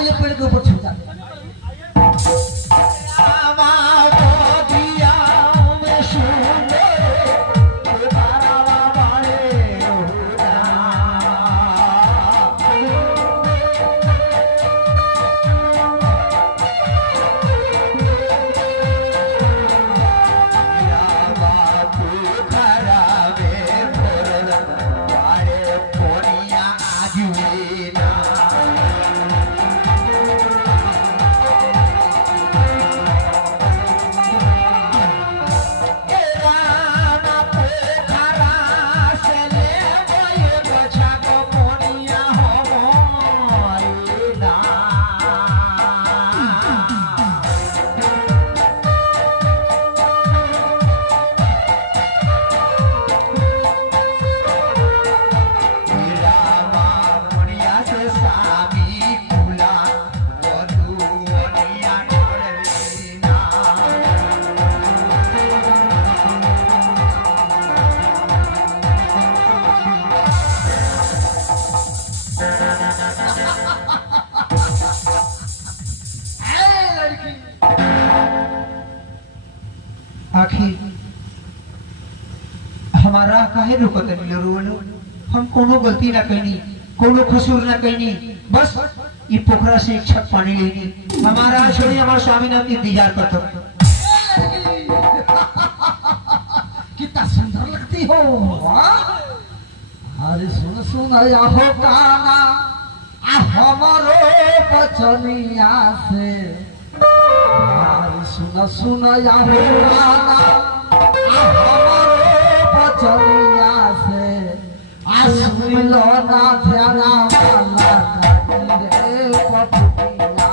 आइए पेड़ के ऊपर छू जाते आखिर हमारा काहे रुकत नहीं रोलो हम कोनो गलती ना कईनी कोनो कसूर ना कईनी बस ये पोखरा से एक छक पानी लेनी हमारा छोड़ी हमारे स्वामी नाम इंतजार करते कितना सुंदर लगती हो अरे सुन सुन हो काना हमारो बचनिया से सुन सुन या हो गाना हमारो बचनिया से सुन लो ना ध्याना वाला रे पटुकिया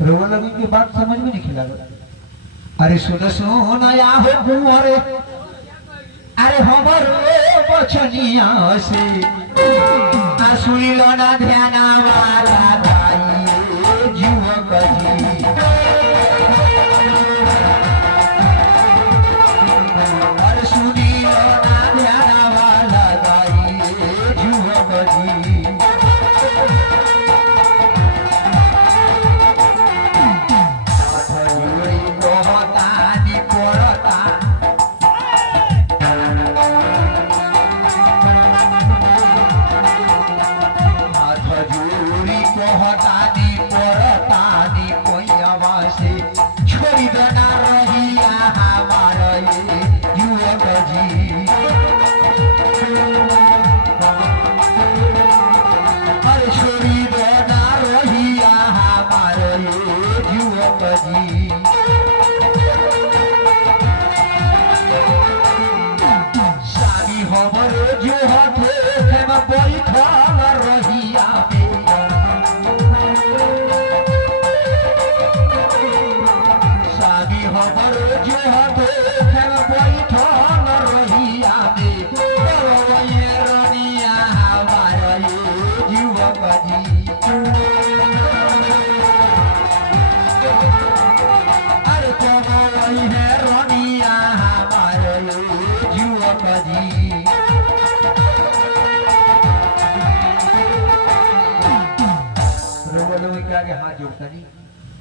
रोवा लगी की बात समझ में नहीं खिला। अरे सुन सुन या हो कुंवर, अरे हमर बचनिया से सुन लो ना ध्यान वाला दाई युवक जी। अरे सुनी लो ना ध्यान वाला दाई युवक जी।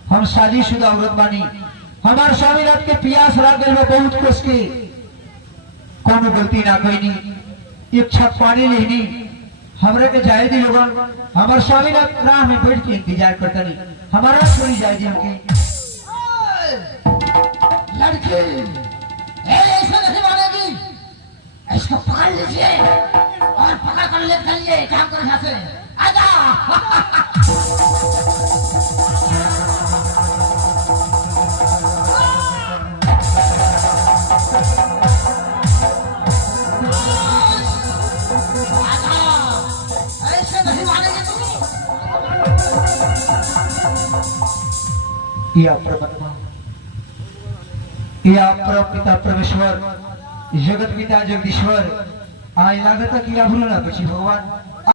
हम शादीशुदा औरत बानी, हमार स्वामीनाथ के पियास लागल में बहुत कस के कोनो गलती ना कईनी, एक छक पानी लेनी हमरे के जाए दी लोगन। हमार स्वामीनाथ राह में बैठ के इंतजार करता नहीं, हमारा छोड़ी जाए दी हमके। लड़के ऐसा नहीं मानेगी, इसको पकड़ लीजिए और पकड़ कर ले चलिए काम करो यहाँ से। आजा ऐसे नहीं मानेगी तुम। या परमात्मा, या परमपिता परमेश्वर, जगत पिता जगदीश्वर, आज लागत कि भूल ना बची भगवान।